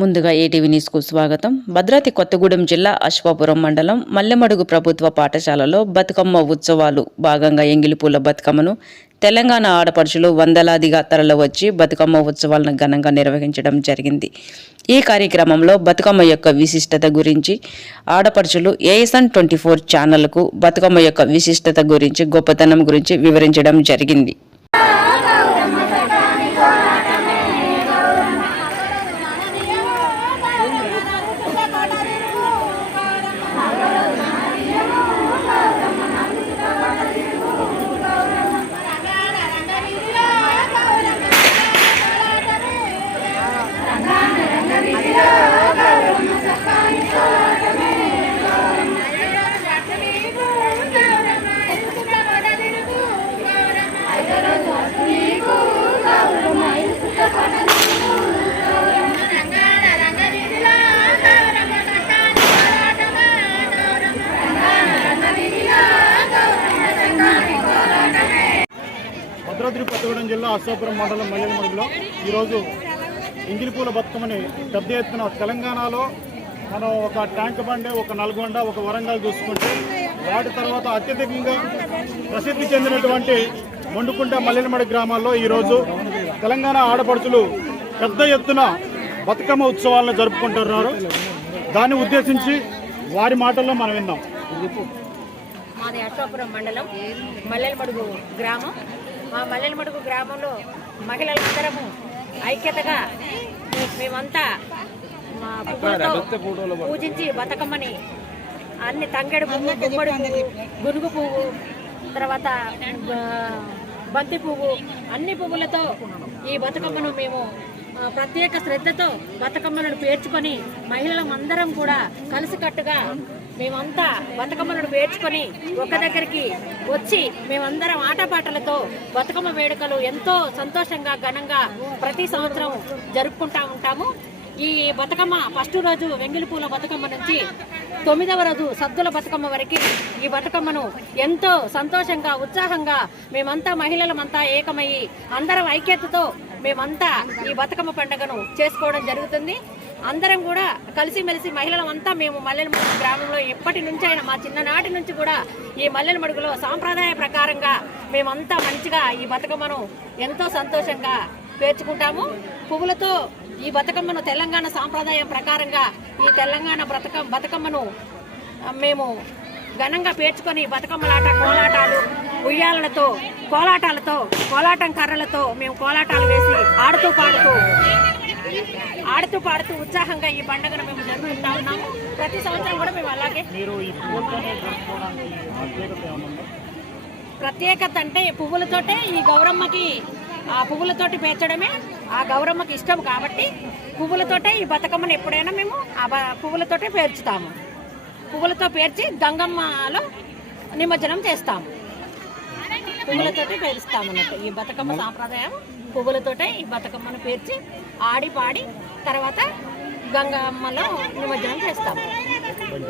ముందుగా ఏటీవీ న్యూస్కు స్వాగతం. భద్రాద్రి కొత్తగూడెం జిల్లా అశ్వాపురం మండలం మల్లెమడుగు ప్రభుత్వ పాఠశాలలో బతుకమ్మ ఉత్సవాలు భాగంగా ఎంగిలిపూల బతుకమ్మను తెలంగాణ ఆడపడుచులు వందలాదిగా తరలివచ్చి బతుకమ్మ ఉత్సవాలను ఘనంగా నిర్వహించడం జరిగింది. ఈ కార్యక్రమంలో బతుకమ్మ యొక్క విశిష్టత గురించి ఆడపడుచులు ఏఎస్ఎన్ ట్వంటీ ఫోర్ ఛానల్కు బతుకమ్మ యొక్క విశిష్టత గురించి గొప్పతనం గురించి వివరించడం జరిగింది. భద్రాద్రి కొత్తగూడెం జిల్లా అశోపురం మండలం మల్లెలమడుగులో ఈరోజు ఇంగిలిపూల బతుకమ్మని పెద్ద ఎత్తున తెలంగాణలో మనం ఒక ట్యాంక్ బండి ఒక నల్గొండ ఒక వరంగల్ చూసుకుంటే వాటి తర్వాత అత్యధికంగా ప్రసిద్ధి చెందినటువంటి మొండుకుంట మల్లెలమడి గ్రామాల్లో ఈరోజు తెలంగాణ ఆడపడుచులు పెద్ద ఎత్తున బతుకమ్మ ఉత్సవాలను జరుపుకుంటున్నారు. దాన్ని ఉద్దేశించి వారి మాటల్లో మనం విందాం. మాది అశోపురం మండలం మల్లెలమడుగు గ్రామం. మా మల్లెలమడుగు గ్రామంలో మహిళలందరము ఐక్యతగా మేమంతా మా పువ్వులతో పూజించి బతుకమ్మని అన్ని తంగెడు పువ్వు గుమ్మడి పువ్వు గునుగు పువ్వు తర్వాత బంతి పువ్వు అన్ని పువ్వులతో ఈ బతుకమ్మను మేము ప్రత్యేక శ్రద్ధతో బతుకమ్మలను పేర్చుకొని మహిళలం అందరం కూడా కలిసికట్టుగా మేమంతా బతుకమ్మలను వేర్చుకొని ఒక దగ్గరికి వచ్చి మేమందరం ఆటపాటలతో బతుకమ్మ వేడుకలు ఎంతో సంతోషంగా ఘనంగా ప్రతి సంవత్సరం జరుపుకుంటా ఉంటాము. ఈ బతుకమ్మ ఫస్ట్ రోజు వెంగిలిపూల బతుకమ్మ నుంచి తొమ్మిదవ రోజు సద్దుల బతుకమ్మ వరకు ఈ బతుకమ్మను ఎంతో సంతోషంగా ఉత్సాహంగా మేమంతా మహిళలమంతా ఏకమయ్యి అందరం ఐక్యతతో మేమంతా ఈ బతుకమ్మ పండుగను చేసుకోవడం జరుగుతుంది. అందరం కూడా కలిసిమెలిసి మహిళలంతా మేము మల్లెలమడుగు గ్రామంలో ఎప్పటి నుంచి అయినా మా చిన్ననాటి నుంచి కూడా ఈ మల్లెలమడుగులో సాంప్రదాయ ప్రకారంగా మేమంతా మంచిగా ఈ బతుకమ్మను ఎంతో సంతోషంగా పేర్చుకుంటాము. పువ్వులతో ఈ బతుకమ్మను తెలంగాణ సాంప్రదాయం ప్రకారంగా ఈ తెలంగాణ బ్రతక బతుకమ్మను మేము ఘనంగా పేర్చుకొని బతుకమ్మలాట కోలాటాలు ఉయ్యాలలతో కోలాటాలతో కోలాటం కర్రలతో మేము కోలాటాలు వేసి ఆడుతూ పాడుతూ ఆడుతూ పాడుతూ ఉత్సాహంగా ఈ పండుగను మేము జరుపుకుంటా ఉన్నాము. ప్రతి సంవత్సరం కూడా మేము అలాగే ప్రత్యేకత అంటే పువ్వులతోటే ఈ గౌరమ్మకి ఆ పువ్వులతోటి పేర్చడమే ఆ గౌరమ్మకి ఇష్టం కాబట్టి పువ్వులతోటే ఈ బతుకమ్మను ఎప్పుడైనా మేము ఆ బ- పువ్వులతోటే పేర్చుతాము. పువ్వులతో పేర్చి గంగమ్మలో నిమజ్జనం చేస్తాము. పువ్వులతోటే పేరుస్తాము అన్నట్టు ఈ బతుకమ్మ సాంప్రదాయం పువ్వులతోటే ఈ బతుకమ్మను పేర్చి ఆడి పాడి తర్వాత గంగమ్మలో నిమజ్జనం చేస్తాము.